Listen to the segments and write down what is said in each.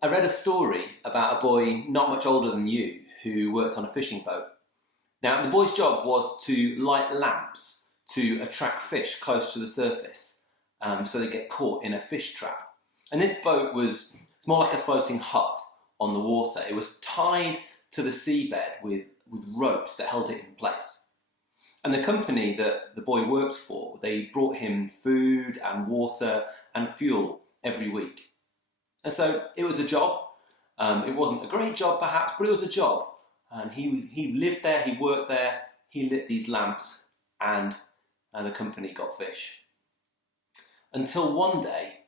I read a story about a boy not much older than you who worked on a fishing boat. Now, the boy's job was to light lamps to attract fish close to the surface so they get caught in a fish trap. And this boat it's more like a floating hut on the water. It was tied to the seabed with ropes that held it in place. And the company that the boy worked for, they brought him food and water and fuel every week. And so it was a job. It wasn't a great job perhaps, but it was a job. And he lived there, he worked there, he lit these lamps, and the company got fish. Until one day,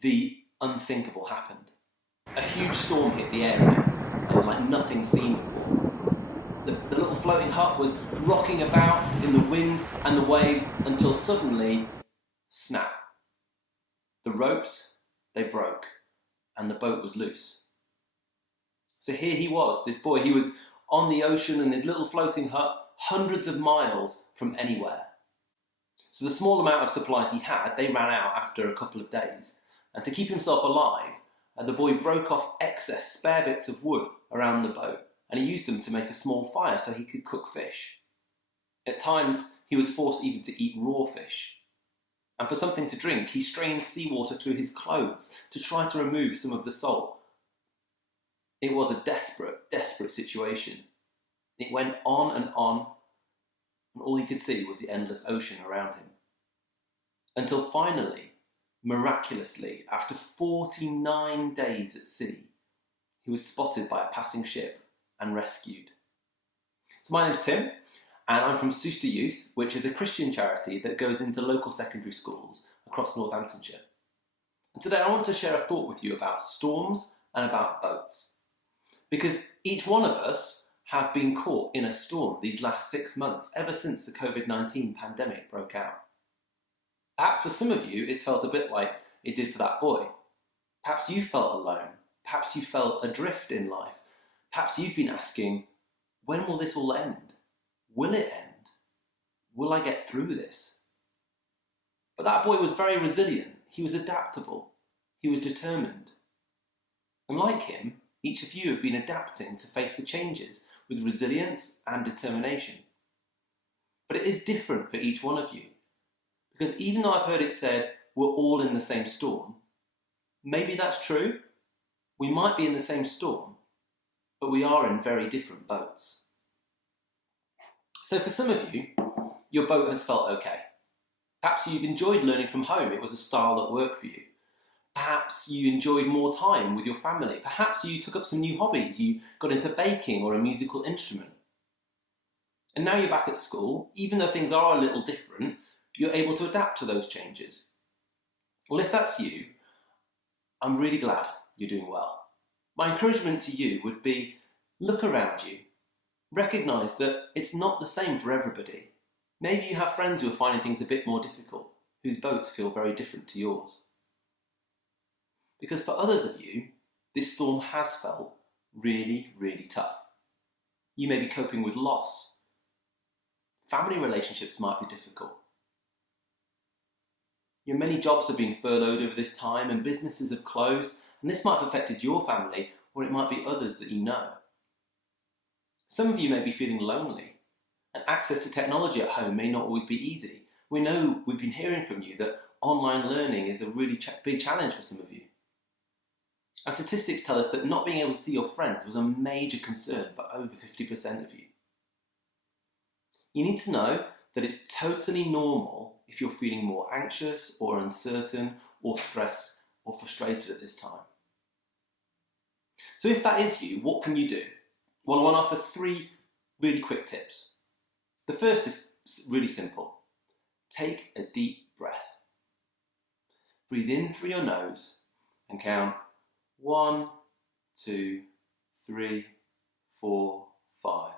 the unthinkable happened. A huge storm hit the area, like nothing seen before. The little floating hut was rocking about in the wind and the waves until suddenly, snap. The ropes, they broke, and the boat was loose. So here he was, this boy, he was on the ocean in his little floating hut, hundreds of miles from anywhere. So the small amount of supplies he had, they ran out after a couple of days. And to keep himself alive, the boy broke off excess spare bits of wood around the boat, and he used them to make a small fire so he could cook fish. At times, he was forced even to eat raw fish. And for something to drink, he strained seawater through his clothes to try to remove some of the salt. It was a desperate, desperate situation. It went on, and all he could see was the endless ocean around him. Until finally, miraculously, after 49 days at sea, he was spotted by a passing ship and rescued. So my name's Tim, and I'm from Souster Youth, which is a Christian charity that goes into local secondary schools across Northamptonshire. And today I want to share a thought with you about storms and about boats. Because each one of us have been caught in a storm these last 6 months, ever since the COVID-19 pandemic broke out. Perhaps for some of you, it's felt a bit like it did for that boy. Perhaps you felt alone. Perhaps you felt adrift in life. Perhaps you've been asking, when will this all end? Will it end? Will I get through this? But that boy was very resilient. He was adaptable. He was determined. And like him, each of you have been adapting to face the changes with resilience and determination. But it is different for each one of you. Because even though I've heard it said, we're all in the same storm, maybe that's true. We might be in the same storm, but we are in very different boats. So for some of you, your boat has felt okay. Perhaps you've enjoyed learning from home. It was a style that worked for you. Perhaps you enjoyed more time with your family. Perhaps you took up some new hobbies. You got into baking or a musical instrument. And now you're back at school. Even though things are a little different, you're able to adapt to those changes. Well, if that's you, I'm really glad you're doing well. My encouragement to you would be, look around you. Recognise that it's not the same for everybody. Maybe you have friends who are finding things a bit more difficult, whose boats feel very different to yours. Because for others of you, this storm has felt really, really tough. You may be coping with loss. Family relationships might be difficult. Many jobs have been furloughed over this time and businesses have closed, and this might have affected your family, or it might be others that you know. Some of you may be feeling lonely, and access to technology at home may not always be easy. We know, we've been hearing from you, that online learning is a really big challenge for some of you. And statistics tell us that not being able to see your friends was a major concern for over 50% of you. You need to know that it's totally normal if you're feeling more anxious or uncertain or stressed or frustrated at this time. So if that is you, what can you do? Well, I want to offer 3 really quick tips. The first is really simple. Take a deep breath. Breathe in through your nose and count 1, 2, 3, 4, 5.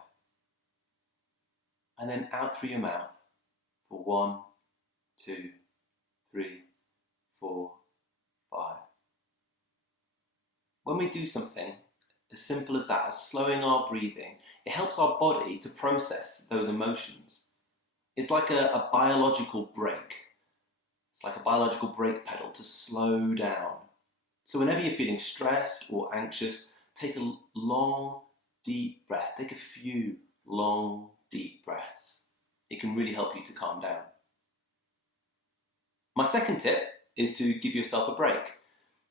And then out through your mouth for 1, 2, 3, 4, 5. When we do something as simple as that, as slowing our breathing, it helps our body to process those emotions. It's like a biological brake. It's like a biological brake pedal to slow down, So whenever you're feeling stressed or anxious, take a long, deep breath. Take a few long, deep breaths. It can really help you to calm down. My second tip is to give yourself a break.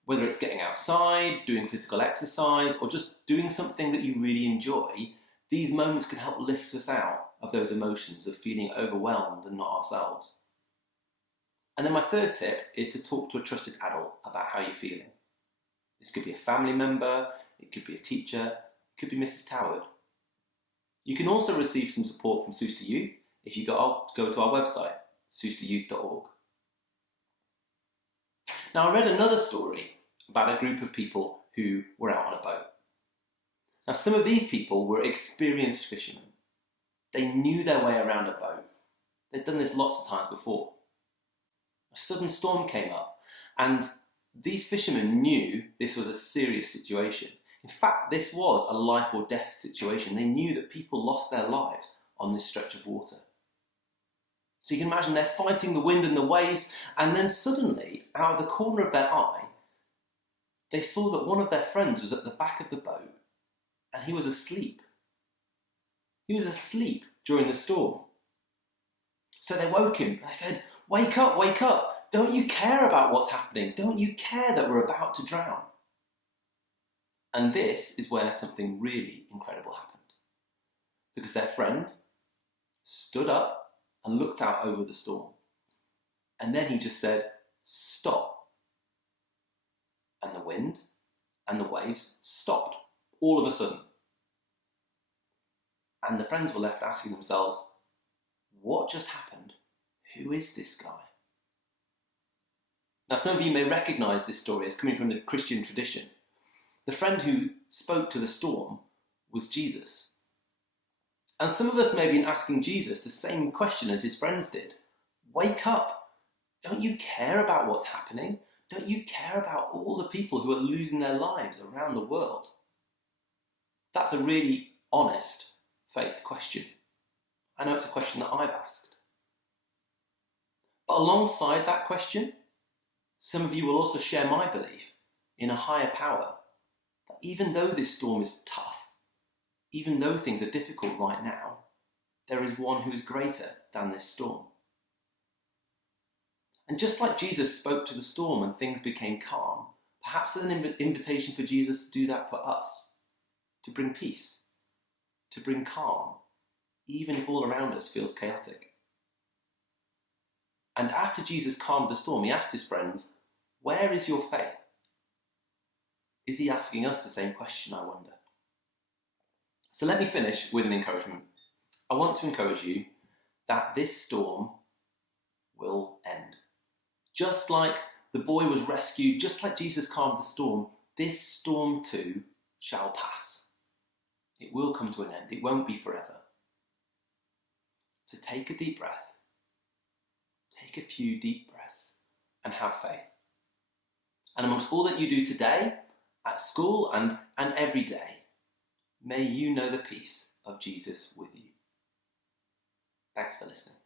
Whether it's getting outside, doing physical exercise, or just doing something that you really enjoy, these moments can help lift us out of those emotions of feeling overwhelmed and not ourselves. And then my third tip is to talk to a trusted adult about how you're feeling. This could be a family member, it could be a teacher, it could be Mrs. Toward. You can also receive some support from Souster Youth if you go to our website, sousteryouth.org. Now, I read another story about a group of people who were out on a boat. Now, some of these people were experienced fishermen. They knew their way around a boat. They'd done this lots of times before. A sudden storm came up, and these fishermen knew this was a serious situation. In fact, this was a life or death situation. They knew that people lost their lives on this stretch of water. So you can imagine they're fighting the wind and the waves, and then suddenly, out of the corner of their eye, they saw that one of their friends was at the back of the boat, and he was asleep. He was asleep during the storm. So they woke him. They said, "Wake up, wake up. Don't you care about what's happening? Don't you care that we're about to drown?" And this is where something really incredible happened. Because their friend stood up and looked out over the storm. And then he just said, "Stop." And the wind and the waves stopped all of a sudden. And the friends were left asking themselves, what just happened? Who is this guy? Now, some of you may recognise this story as coming from the Christian tradition. The friend who spoke to the storm was Jesus. And some of us may have been asking Jesus the same question as his friends did. Wake up! Don't you care about what's happening? Don't you care about all the people who are losing their lives around the world? That's a really honest faith question. I know it's a question that I've asked. But alongside that question, some of you will also share my belief in a higher power, that even though this storm is tough, even though things are difficult right now, there is one who is greater than this storm. And just like Jesus spoke to the storm and things became calm, perhaps there's an invitation for Jesus to do that for us, to bring peace, to bring calm, even if all around us feels chaotic. And after Jesus calmed the storm, he asked his friends, "Where is your faith?" Is he asking us the same question, I wonder? So let me finish with an encouragement. I want to encourage you that this storm will end. Just like the boy was rescued, just like Jesus calmed the storm, this storm too shall pass. It will come to an end. It won't be forever. So take a deep breath. Take a few deep breaths and have faith. And amongst all that you do today, at school and every day, may you know the peace of Jesus with you. Thanks for listening.